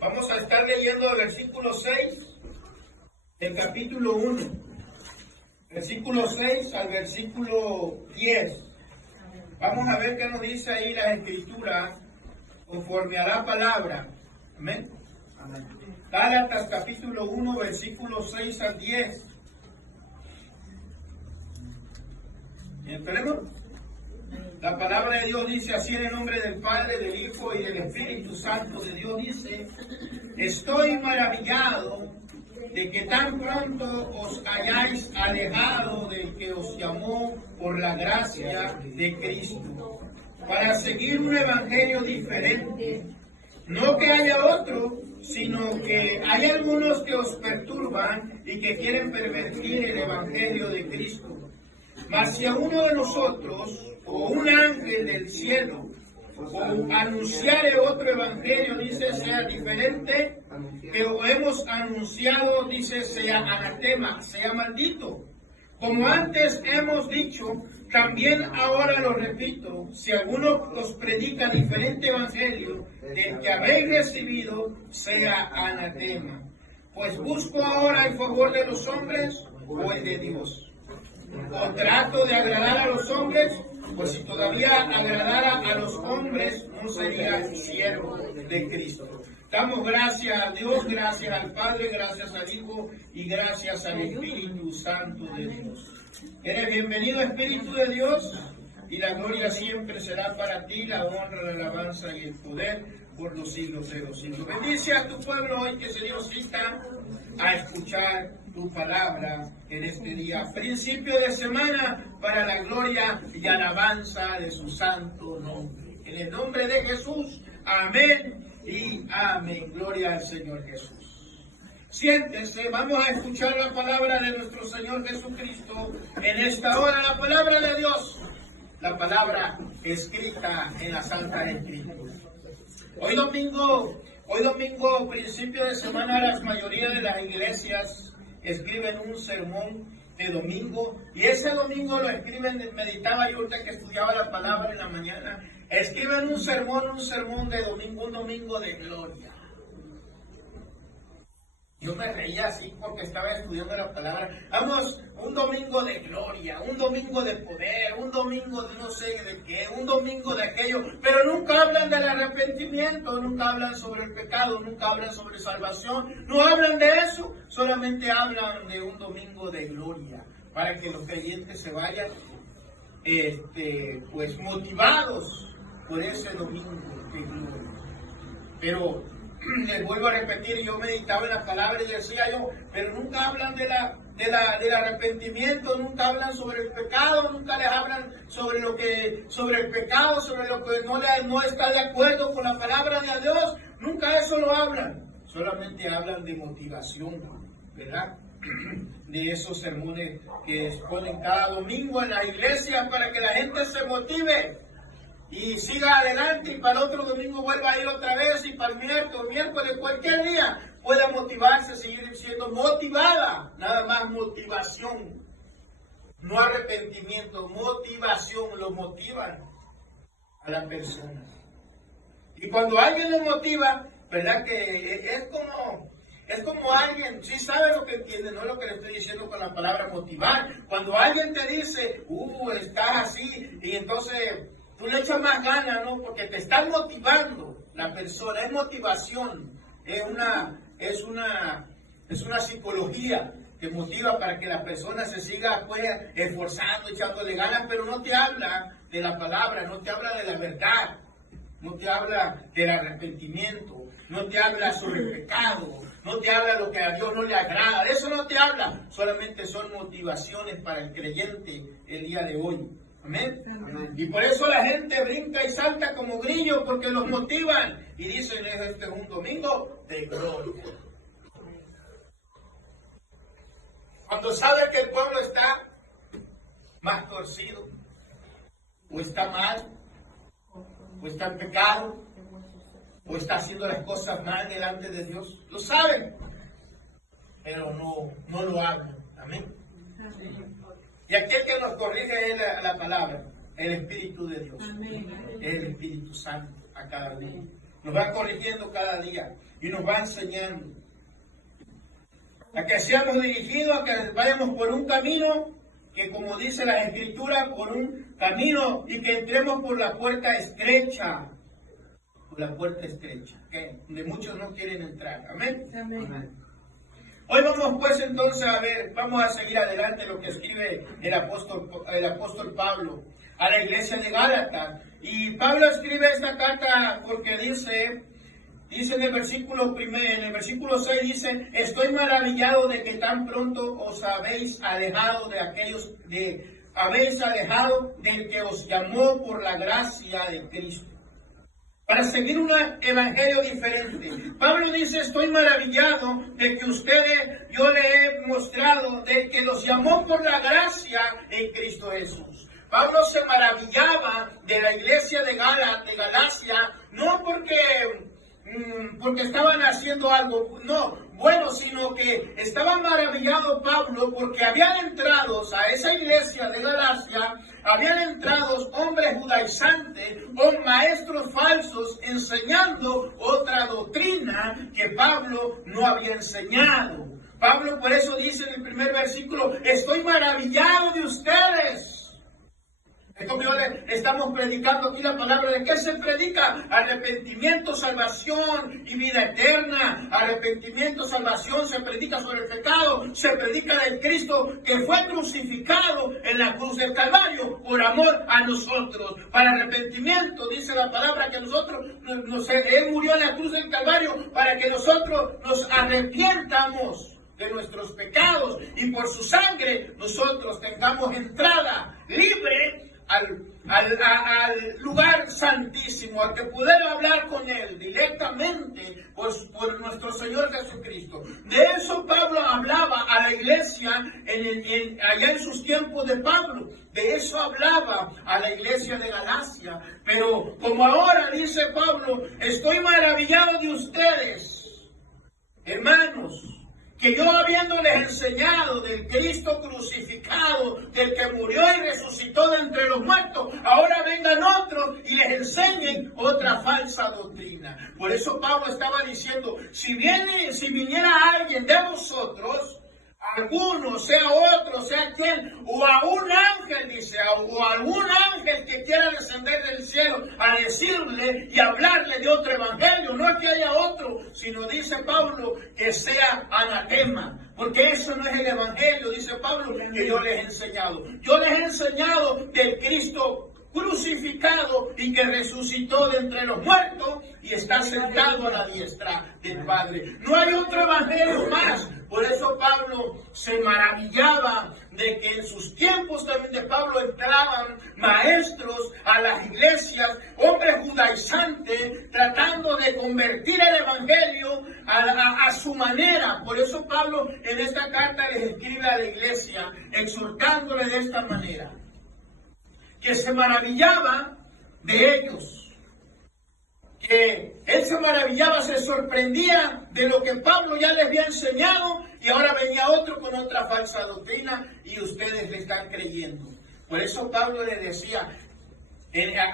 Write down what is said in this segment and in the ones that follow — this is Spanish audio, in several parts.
Vamos a estar leyendo el versículo 6 del capítulo 1. Versículo 6 al versículo 10. Vamos a ver qué nos dice ahí la Escritura conforme a la palabra. Amén. Amén. Gálatas capítulo 1, versículo 6 al 10. ¿Bien, tenemos? La palabra de Dios dice así en el nombre del Padre, del Hijo y del Espíritu Santo de Dios. Dice: estoy maravillado de que tan pronto os hayáis alejado del que os llamó por la gracia de Cristo, para seguir un evangelio diferente. No que haya otro, sino que hay algunos que os perturban y que quieren pervertir el evangelio de Cristo. Mas si a uno de nosotros, o un ángel del cielo, o anunciare otro evangelio, dice, sea diferente, que hemos anunciado, dice, sea anatema, sea maldito. Como antes hemos dicho, también ahora lo repito, si alguno os predica diferente evangelio del que habéis recibido, sea anatema. Pues busco ahora el favor de los hombres o el de Dios. O trato de agradar a los hombres, pues si todavía agradara a los hombres, no sería siervo de Cristo. Damos gracias a Dios, gracias al Padre, gracias al Hijo y gracias al Espíritu Santo de Dios. Eres bienvenido, Espíritu de Dios, y la gloria siempre será para ti, la honra, la alabanza y el poder por los siglos de los siglos. Bendice a tu pueblo hoy que se dio cita a escuchar tu palabra en este día, principio de semana, para la gloria y alabanza de su santo nombre. En el nombre de Jesús, amén y amén. Gloria al Señor Jesús. Siéntese, vamos a escuchar la palabra de nuestro Señor Jesucristo en esta hora, la palabra de Dios, la palabra escrita en la Santa Escritura. Hoy domingo, principio de semana, la mayoría de las iglesias escriben un sermón de domingo, y ese domingo lo escriben, meditaba yo ahorita que estudiaba la palabra en la mañana, escriben un sermón de domingo, un domingo de gloria. Yo me reía así porque estaba estudiando la palabra. Vamos, un domingo de gloria, un domingo de poder, un domingo de no sé de qué, un domingo de aquello, pero nunca hablan del arrepentimiento, nunca hablan sobre el pecado, nunca hablan sobre salvación, no hablan de eso, solamente hablan de un domingo de gloria, para que los creyentes se vayan pues motivados por ese domingo de gloria. Pero les vuelvo a repetir, yo meditaba en la palabra y decía yo, pero nunca hablan del arrepentimiento, nunca hablan sobre el pecado, nunca les hablan sobre el pecado, sobre lo que no está de acuerdo con la palabra de Dios, nunca eso lo hablan, solamente hablan de motivación, ¿verdad? De esos sermones que exponen cada domingo en la iglesia para que la gente se motive y siga adelante, y para el otro domingo vuelva a ir otra vez, y para el miércoles, cualquier día pueda motivarse, seguir siendo motivada. Nada más motivación, no arrepentimiento, motivación, lo motivan a la persona. Y cuando alguien lo motiva, ¿verdad? Que es como alguien, sí sabe lo que entiende, no es lo que le estoy diciendo con la palabra motivar. Cuando alguien te dice, estás así, y entonces tú le echas más ganas, ¿no? Porque te están motivando la persona, es motivación, es una psicología que motiva para que la persona se siga pues esforzando, echándole ganas, pero no te habla de la palabra, no te habla de la verdad, no te habla del arrepentimiento, no te habla sobre el pecado, no te habla de lo que a Dios no le agrada, de eso no te habla, solamente son motivaciones para el creyente el día de hoy. Amén. Amén. Y por eso la gente brinca y salta como grillos, porque los motivan y dicen, este es un domingo de gloria. Cuando sabe que el pueblo está más torcido, o está mal, o está en pecado, o está haciendo las cosas mal delante de Dios, lo saben, pero no lo hablan. Amén. Y aquel que nos corrige es la palabra, el Espíritu de Dios, el Espíritu Santo a cada uno. nos va corrigiendo cada día y nos va enseñando. A que seamos dirigidos, a que vayamos por un camino que, como dice la Escritura, por un camino y que entremos por la puerta estrecha. Por la puerta estrecha, ¿okay? Donde muchos no quieren entrar. Amén. Amén. Hoy vamos pues entonces a ver, vamos a seguir adelante lo que escribe el apóstol Pablo a la iglesia de Gálatas. Y Pablo escribe esta carta porque dice en el versículo 6 dice: estoy maravillado de que tan pronto os habéis alejado habéis alejado del que os llamó por la gracia de Cristo, para seguir un evangelio diferente. Pablo dice: estoy maravillado de que ustedes, yo le he mostrado del que los llamó por la gracia en Cristo Jesús. Pablo se maravillaba de la iglesia de Galacia, no porque estaban haciendo algo, no, bueno, sino que estaba maravillado Pablo porque habían entrado a esa iglesia de Galacia, habían entrado hombres judaizantes o maestros falsos enseñando otra doctrina que Pablo no había enseñado. Pablo por eso dice en el primer versículo: estoy maravillado de ustedes. Es como estamos predicando aquí la palabra. ¿De qué se predica? Arrepentimiento, salvación y vida eterna. Arrepentimiento, salvación, se predica sobre el pecado, se predica del Cristo que fue crucificado en la cruz del Calvario por amor a nosotros. Para arrepentimiento, dice la palabra, que nosotros, Él murió en la cruz del Calvario para que nosotros nos arrepientamos de nuestros pecados y por su sangre nosotros tengamos entrada libre al lugar santísimo, al que poder hablar con Él directamente por nuestro Señor Jesucristo. De eso Pablo hablaba a la iglesia allá en sus tiempos de Pablo. De eso hablaba a la iglesia de Galacia. Pero como ahora dice Pablo: estoy maravillado de ustedes, hermanos, que yo habiéndoles enseñado del Cristo crucificado, del que murió y resucitó de entre los muertos, ahora vengan otros y les enseñen otra falsa doctrina. Por eso Pablo estaba diciendo: si viniera alguien de vosotros, alguno, sea otro, sea quien, o a un ángel, dice, o a algún ángel que quiera descender del cielo a decirle y hablarle de otro evangelio, no es que haya otro, sino dice Pablo que sea anatema, porque eso no es el evangelio, dice Pablo, que yo les he enseñado. Yo les he enseñado del Cristo crucificado y que resucitó de entre los muertos y está sentado a la diestra del Padre. No hay otro evangelio más. Por eso Pablo se maravillaba de que en sus tiempos también de Pablo entraban maestros a las iglesias, hombres judaizantes, tratando de convertir el evangelio a su manera. Por eso Pablo en esta carta les escribe a la iglesia, exhortándole de esta manera: que se maravillaba de ellos, que él se maravillaba, se sorprendía de lo que Pablo ya les había enseñado, y ahora venía otro con otra falsa doctrina y ustedes le están creyendo. Por eso Pablo le decía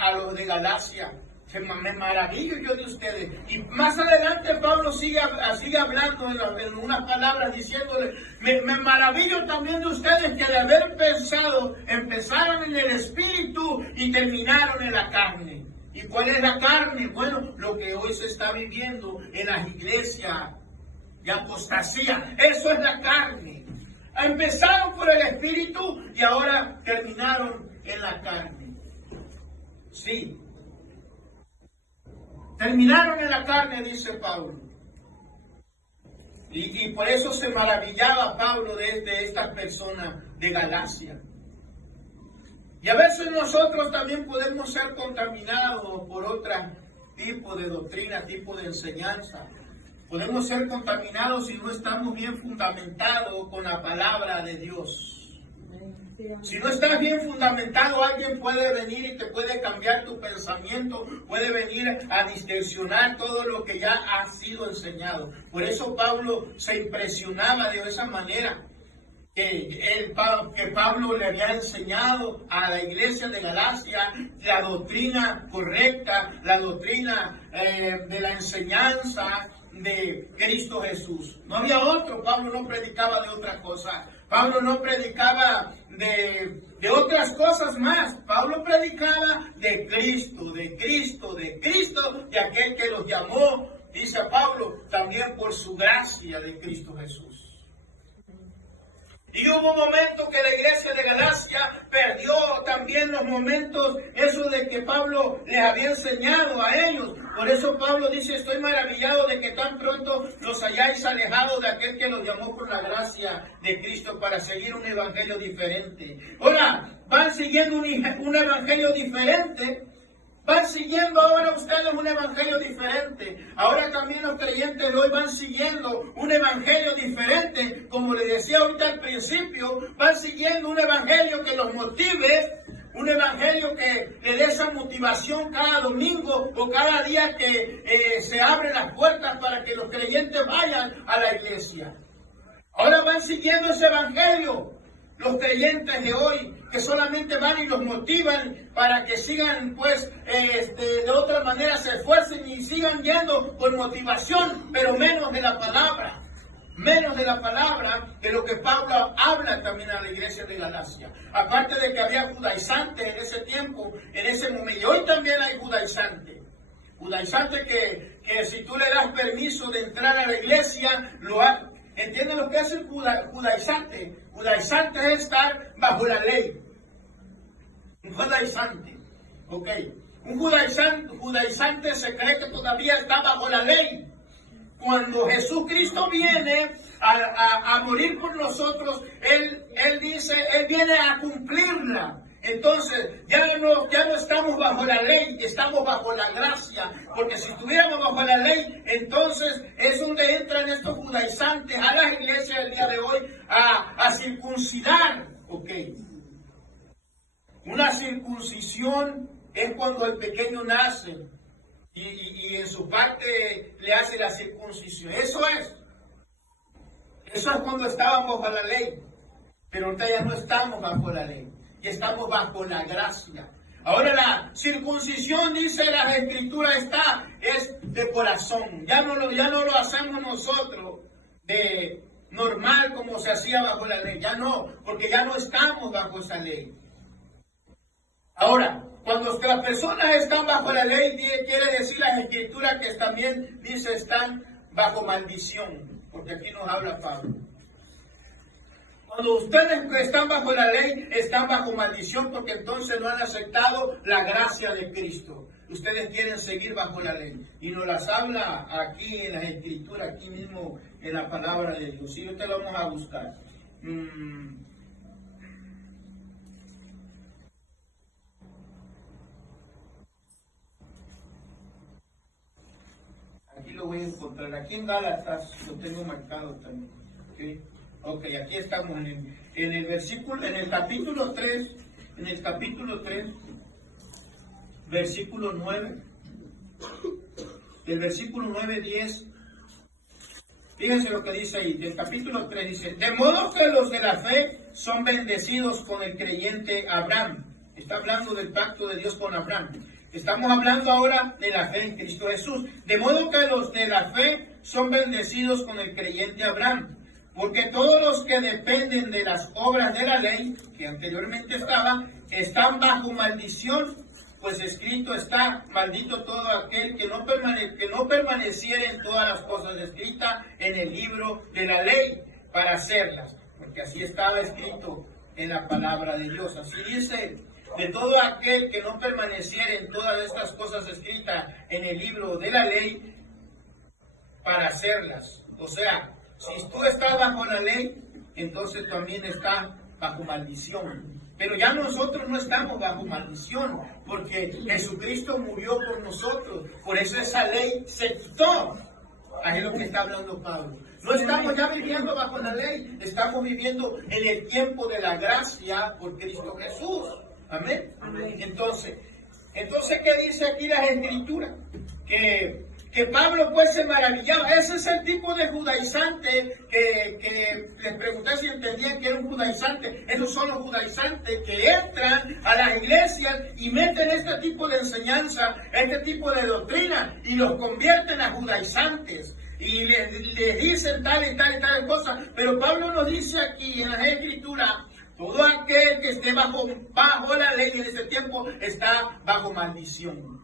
a los de Galacia: me maravillo yo de ustedes. Y más adelante Pablo sigue hablando en unas palabras diciéndole: me maravillo también de ustedes, que de haber pensado, empezaron en el espíritu y terminaron en la carne. ¿Y cuál es la carne? Bueno, lo que hoy se está viviendo en las iglesias de apostasía. Eso es la carne. Empezaron por el espíritu y ahora terminaron en la carne. Sí. Terminaron en la carne, dice Pablo. Y por eso se maravillaba Pablo de estas personas de Galacia. Y a veces nosotros también podemos ser contaminados por otro tipo de doctrina, tipo de enseñanza. Podemos ser contaminados si no estamos bien fundamentados con la palabra de Dios. Si no estás bien fundamentado, alguien puede venir y te puede cambiar tu pensamiento, puede venir a distorsionar todo lo que ya ha sido enseñado. Por eso Pablo se impresionaba de esa manera. que Pablo le había enseñado a la iglesia de Galacia la doctrina correcta, la doctrina de la enseñanza de Cristo Jesús. No había otro. Pablo no predicaba de otra cosa. Pablo no predicaba de otras cosas más. Pablo predicaba de Cristo, de Cristo, de Cristo, de aquel que los llamó, dice Pablo, también por su gracia de Cristo Jesús. Y hubo un momento que la iglesia de Galacia perdió también los momentos, eso de que Pablo les había enseñado a ellos. Por eso Pablo dice, estoy maravillado de que tan pronto los hayáis alejado de aquel que los llamó por la gracia de Cristo para seguir un evangelio diferente. Ahora, van siguiendo un evangelio diferente. Van siguiendo ahora ustedes un evangelio diferente. Ahora también los creyentes de hoy van siguiendo un evangelio diferente. Como les decía ahorita al principio, van siguiendo un evangelio que los motive, un evangelio que le dé esa motivación cada domingo o cada día que se abren las puertas para que los creyentes vayan a la iglesia. Ahora van siguiendo ese evangelio. Los creyentes de hoy que solamente van y los motivan para que sigan, pues, de otra manera se esfuercen y sigan yendo por motivación, pero menos de la palabra. Menos de la palabra de lo que Pablo habla también a la iglesia de Galacia. Aparte de que había judaizantes en ese tiempo, en ese momento, y hoy también hay judaizantes. Judaizantes que si tú le das permiso de entrar a la iglesia, lo hace. ¿Entienden lo que es el judaizante? Judaizante es estar bajo la ley. Un judaizante. Ok. Un judaizante se cree que todavía está bajo la ley. Cuando Jesucristo viene a morir por nosotros, Él dice, Él viene a cumplirla. Entonces, ya no estamos bajo la ley, estamos bajo la gracia. Porque si estuviéramos bajo la ley, entonces es donde entran estos judaizantes a las iglesias del día de hoy a circuncidar. Ok. Una circuncisión es cuando el pequeño nace y en su parte le hace la circuncisión. Eso es cuando estábamos bajo la ley. Pero ahorita ya no estamos bajo la ley. Y estamos bajo la gracia. Ahora la circuncisión, dice las escrituras, es de corazón. Ya no lo hacemos nosotros de normal como se hacía bajo la ley. Ya no, porque ya no estamos bajo esa ley. Ahora, cuando las personas están bajo la ley, quiere decir las escrituras que también dice están bajo maldición. Porque aquí nos habla Pablo. Cuando ustedes están bajo la ley, están bajo maldición porque entonces no han aceptado la gracia de Cristo. Ustedes quieren seguir bajo la ley. Y nos las habla aquí en las escrituras, aquí mismo en la palabra de Dios. Y ahorita lo vamos a buscar. Aquí lo voy a encontrar. Aquí en Gálatas lo tengo marcado también. ¿Okay? Ok, aquí estamos en el versículo, en el capítulo 3, versículo 9, del versículo 9, 10, fíjense lo que dice ahí, del capítulo 3 dice, de modo que los de la fe son bendecidos con el creyente Abraham. Está hablando del pacto de Dios con Abraham. Estamos hablando ahora de la fe en Cristo Jesús. De modo que los de la fe son bendecidos con el creyente Abraham. Porque todos los que dependen de las obras de la ley, que anteriormente están bajo maldición, pues escrito está, maldito todo aquel que no permaneciera en todas las cosas escritas en el libro de la ley para hacerlas. Porque así estaba escrito en la palabra de Dios. Así dice, de todo aquel que no permaneciera en todas estas cosas escritas en el libro de la ley para hacerlas. O sea, si tú estás bajo la ley, entonces también estás bajo maldición. Pero ya nosotros no estamos bajo maldición, porque Jesucristo murió por nosotros. Por eso esa ley se quitó. Ahí es lo que está hablando Pablo. No estamos ya viviendo bajo la ley, estamos viviendo en el tiempo de la gracia por Cristo Jesús. Amén. Entonces, ¿qué dice aquí las escrituras? Que que Pablo pues se maravillaba. Ese es el tipo de judaizante que les pregunté si entendían que era un judaizante. Esos son los judaizantes que entran a las iglesias y meten este tipo de enseñanza, este tipo de doctrina y los convierten a judaizantes. Y les dicen tal y tal y tal cosa. Pero Pablo nos dice aquí en la Escritura, todo aquel que esté bajo la ley en ese tiempo está bajo maldición.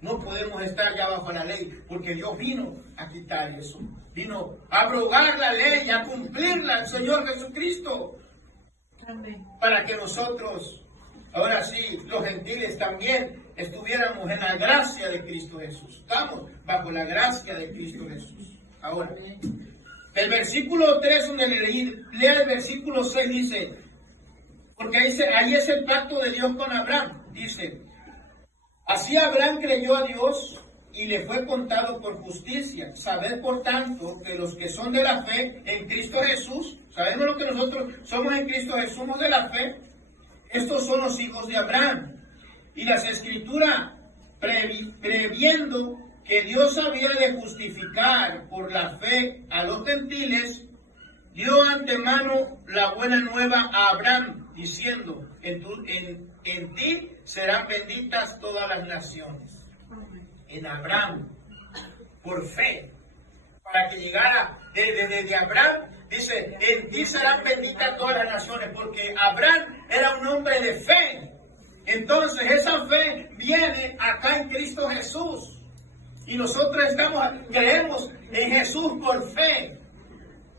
No podemos estar ya bajo la ley, porque Dios vino a quitar eso. Vino a abrogar la ley, a cumplirla el Señor Jesucristo. Amén. Para que nosotros, ahora sí, los gentiles también estuviéramos en la gracia de Cristo Jesús. Estamos bajo la gracia de Cristo Jesús. Ahora, el versículo 3, donde lea el versículo 6, dice, porque ahí es el pacto de Dios con Abraham. Dice, así Abraham creyó a Dios y le fue contado por justicia. Sabed por tanto que los que son de la fe en Cristo Jesús, sabemos lo que nosotros somos en Cristo Jesús, somos de la fe, estos son los hijos de Abraham. Y las Escrituras, previendo que Dios había de justificar por la fe a los gentiles, dio antemano la buena nueva a Abraham, diciendo, en ti serán benditas todas las naciones. En Abraham, por fe, para que llegara desde Abraham, dice, en ti serán benditas todas las naciones, porque Abraham era un hombre de fe. Entonces esa fe viene acá en Cristo Jesús. Y nosotros creemos en Jesús por fe,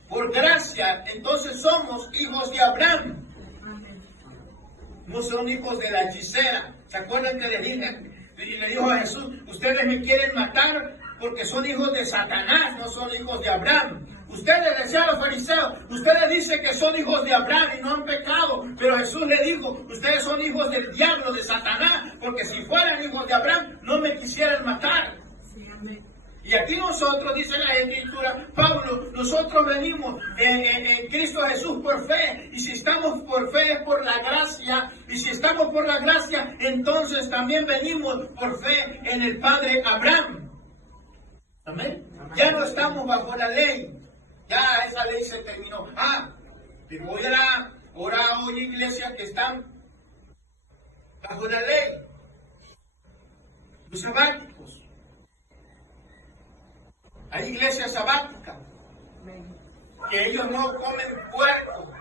por gracia. Entonces somos hijos de Abraham. No son hijos de la hechicera. ¿Se acuerdan que le dijo a Jesús, ustedes me quieren matar porque son hijos de Satanás, no son hijos de Abraham? Ustedes, decían los fariseos, ustedes dicen que son hijos de Abraham y no han pecado, pero Jesús le dijo, ustedes son hijos del diablo, de Satanás, porque si fueran hijos de Abraham, no me quisieran matar. Sí, amén. Y aquí nosotros, dice la Escritura, Pablo, nosotros venimos en Cristo Jesús por fe, y si estamos por fe es por la gracia, y si estamos por la gracia, entonces también venimos por fe en el Padre Abraham. Amén. Ya no estamos bajo la ley. Ya esa ley se terminó. Pero ahora hay iglesias que están bajo la ley. Los sabáticos. Hay iglesias sabáticas que ellos no comen puerco.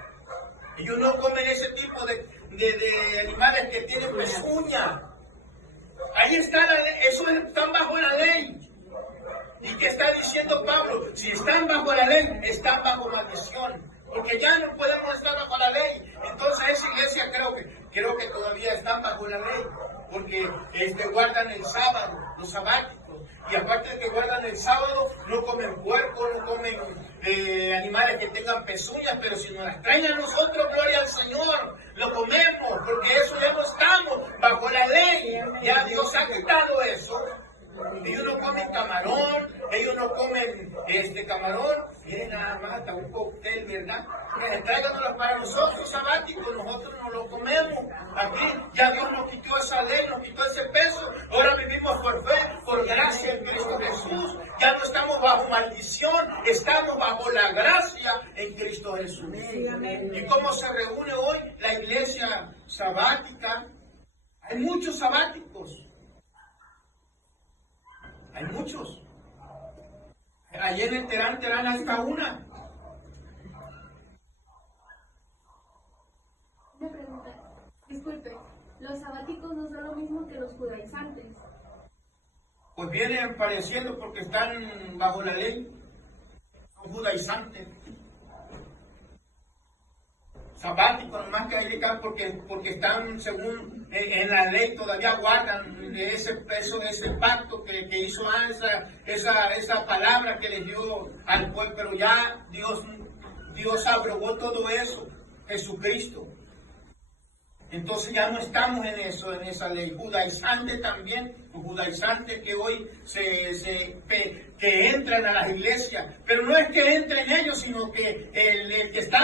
Ellos no comen ese tipo de animales que tienen pezuña. Ahí está la ley. Esos están bajo la ley. ¿Y qué está diciendo Pablo? Si están bajo la ley, están bajo maldición. Porque ya no podemos estar bajo la ley. Entonces esa iglesia creo que todavía están bajo la ley. Porque guardan el sábado, los sabáticos. Y aparte de que guardan el sábado, no comen puerco, no comen animales que tengan pezuñas. Pero si nos las traen a nosotros, gloria al Señor, lo comemos. Porque eso ya no estamos bajo la ley. Ya Dios ha quitado eso. Ellos no comen camarón, ellos no comen camarón, tienen nada más hasta un cóctel, ¿verdad? Tráiganos para nosotros sabáticos, nosotros no lo comemos. Aquí ya Dios nos quitó esa ley, nos quitó ese peso. Ahora vivimos por fe, por gracia en Cristo Jesús. Ya no estamos bajo maldición, estamos bajo la gracia en Cristo Jesús. ¿Y cómo se reúne hoy la iglesia sabática? Hay muchos sabáticos. Hay muchos. Ayer en Terán hasta una. Una pregunta. Disculpe, ¿los sabáticos no son lo mismo que los judaizantes? Pues vienen pareciendo porque están bajo la ley. Son judaizantes. Sabáticos, nomás que hay porque están según en la ley, todavía guardan ese pacto que hizo esa palabra que les dio al pueblo, pero ya Dios abrogó todo eso, Jesucristo. Entonces ya no estamos en eso, en esa ley. Judaizantes también, judaizantes que hoy que entran a las iglesias, pero no es que entren ellos, sino que el que está